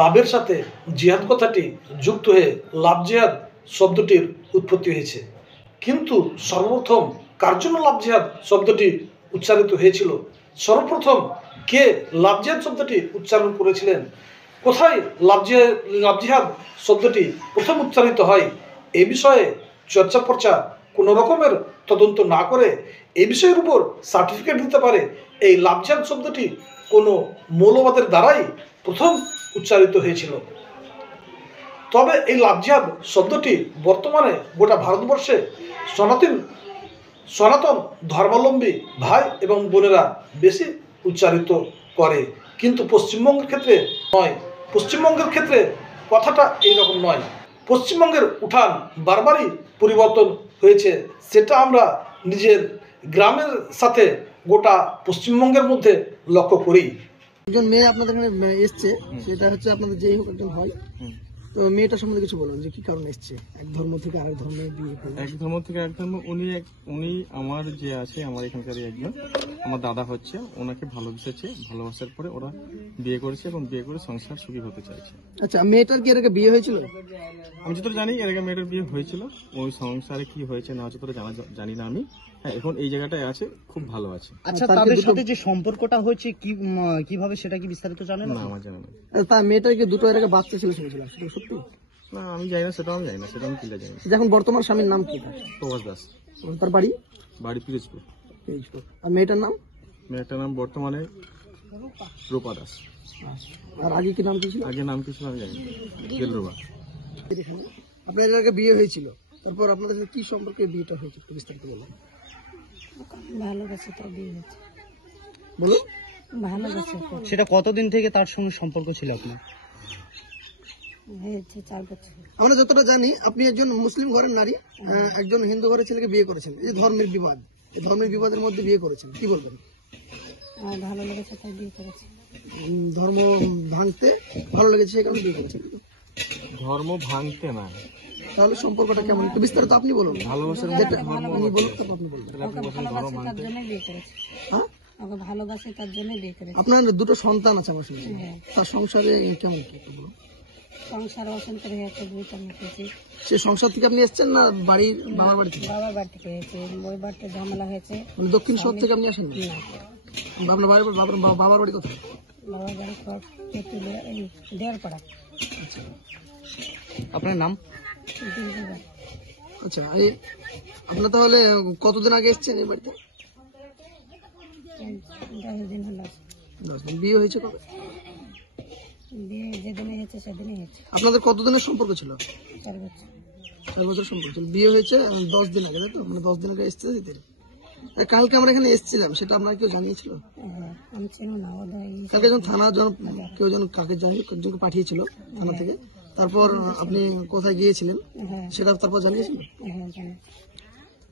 লাভের সাথে জিহাদ কথাটি যুক্ত হয়ে লাভ জিহাদ শব্দটির উৎপত্তি হয়েছে। কিন্তু সর্বপ্রথম কার জন্য লাভ জিহাদ শব্দটি উচ্চারিত হয়েছিল, সর্বপ্রথম কে লাভ জিহাদ শব্দটি উচ্চারণ করেছিলেন, কোথায় লাভ জিহাদ শব্দটি প্রথম উচ্চারিত হয়, এই বিষয়ে চর্চা পর্চা কোনো রকমের তদন্ত না করে এই বিষয়ের উপর সার্টিফিকেট দিতে পারে এই লাভ জিহাদ শব্দটি কোনো মৌলবাদের দ্বারাই প্রথম উচ্চারিত হয়েছিল। তবে এই লাভ জিহাদ শব্দটি বর্তমানে গোটা ভারতবর্ষে সনাতন ধর্মাবলম্বী ভাই এবং বোনেরা বেশি উচ্চারিত করে, কিন্তু পশ্চিমবঙ্গের ক্ষেত্রে নয়। পশ্চিমবঙ্গের ক্ষেত্রে কথাটা এইরকম নয়। পশ্চিমবঙ্গের উঠান বারবারই পরিবর্তন হয়েছে, সেটা আমরা নিজের গ্রামের সাথে গোটা পশ্চিমবঙ্গের মধ্যে লক্ষ্য করি। একজন মেয়ে আপনাদের এখানে এসছে, সেটা হচ্ছে আপনাদের যেই হোক একজন হয়, তো মেয়েটার সম্বন্ধে কিছু বলুন যে কি কারণে এসছে, এক ধর্ম থেকে আরেক ধর্মে বিয়ে করবে। এক ধর্ম থেকে এক ধর্ম, উনি আমার যে আছে আমার এখানকারই একজন আমার দাদা হচ্ছে, ওনাকে ভালোবেসেছে, ভালোবাসার পরে ওরা বিয়ে করেছে এবং বিয়ে করে সংসার সুখী হতে চাইছে। আচ্ছা, মেয়েটার কি এর আগে বিয়ে হয়েছিল? আমি যতটা জানি এর আগে মেয়েটার বিয়ে হয়েছিল, ওই সংসারে কি হয়েছে না যতটা জানি না আমি। হ্যাঁ, এখন এই জায়গাটায় আছে, খুব ভালো আছে। আচ্ছা, তাদের সাথে যে সম্পর্কটা হয়েছে কিভাবে সেটা কি বিস্তারিত জানেন? না, আমার জানা না। তা মেয়েটার কি দুটো এর আগে বাচ্চা ছিল শুনেছিলাম, সেটা সত্যি? না, আমি জানি না, সেটা আমি জানি না, সেটা আমি ক্লিয়ার জানি না। এখন বর্তমান স্বামীর নাম কি? প্রভাস দাস। তার বাড়ি পিরোজপুর। আর মেয়েটার নাম? মেয়েটার নাম বর্তমানে রূপা দাস। আর আগে কি নাম কি ছিল? আগে নাম কি ছিল আমি জানি না, গেলরুবা। আপনার এর আগে বিয়ে হয়েছিল, তারপর আপনাদের সাথে কি সম্পর্কে বিয়েটা হয়েছে একটু বিস্তারিত বলুন। ভালোবাসে তো বিয়ে হয়েছে। বলুন। ভালোবাসে তো সেটা কতদিন থেকে তার সঙ্গে সম্পর্ক ছিল আপনার? হয়েছে 4 বছর। আমরা যতটা জানি আপনি একজন মুসলিম ঘরের নারী একজন হিন্দু ঘরের ছেলেকে বিয়ে করেছেন, এই ধর্মের বিবাদ, এই ধর্মের বিবাদের মধ্যে বিয়ে করেছেন, কি বলবেন? আর ভালো লেগেছে তাই বিয়ে করেছে। ধর্ম ভাঙতে ভালো লেগেছে সেই কারণে বিয়ে করেছেন। ধর্ম ভাঙতে না, তাহলে সম্পর্কটা কেমন একটু বিস্তারিত আপনি বলুন। ভালোবাসার যেটা আপনি বলুন তো আপনি বলুন। ওকে ভালোবাসে তার জন্যই বিয়ে করেছে। হ্যাঁ, ওকে ভালোবাসে তার জন্যই বিয়ে করেছে। আপনার দুটো সন্তান আছে আমার শুনছি, হ্যাঁ। তার সংসারে কেমন কি একটু বলুন। সংসার অশান্তি হয়েছে, 2টা মেয়ে হয়েছে। সে সংসার থেকে আপনি এসেছেন না বাড়ির বাবার বাড়ি থেকে? বাবার বাড়ি থেকে হয়েছে, ওই বাড়িতে ঝামেলা হয়েছে। মানে দক্ষিণ শহর থেকে আপনি আসেন না? না, আপনার বাবার বাড়ি কোথায়? বাবার বাড়ি তেঁতুলিয়া, এই দেড়পাড়া। আপনার নাম? দিলরুবা। আচ্ছা, এই আপনার তাহলে কতদিন আগে এসেছেন এই বাড়িতে? 10 দিন হলো। 10 দিন। বিয়ে হয়েছে কবে? বিয়ে যেদিনে হয়েছে সেদিনই হয়েছে। আপনাদের কতদিনের সম্পর্ক ছিল? 4 বছর। 4 বছর সম্পর্ক ছিল। বিয়ে হয়েছে 10 দিন আগে, তাই তো? মানে 10 দিন আগে এসছে। কালকে আমরা এখানে এসেছিলাম, সেটা আপনার কেউ জানিয়েছিল? হ্যাঁ, আমি চিনি না ওদের। কালকে যখন থানা কেউ যেন কাকে একজনকে পাঠিয়েছিল থানা থেকে, তারপর আপনি কোথায় গিয়েছিলেন হ্যাঁ, সেটা তারপর জানিয়েছিলেন? হ্যাঁ জানি।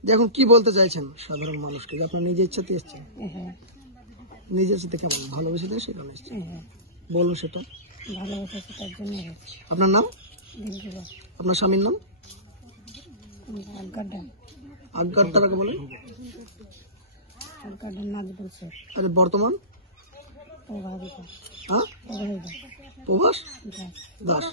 যে এখন কি বলতে চাইছেন সাধারণ মানুষকে, যে আপনার নিজের ইচ্ছাতে এসছেন? হ্যাঁ, নিজের ইচ্ছাতে কেমন ভালোবেসে দেয় সে কারণে এসছেন? হ্যাঁ, বলুন সেটা। ভালোবাসে তার জন্যই হয়েছে। আপনার নাম? দিলরুবা। আপনার স্বামীর নাম? আলগাড্ডা। আজ্ঞারটা কাকে বলে? আলগাড্ডা নাজবুল শেখ। আরে বর্তমান? প্রভাবিতা। হ্যাঁ, প্রভাবিতা প্রভাস দাস। দাস।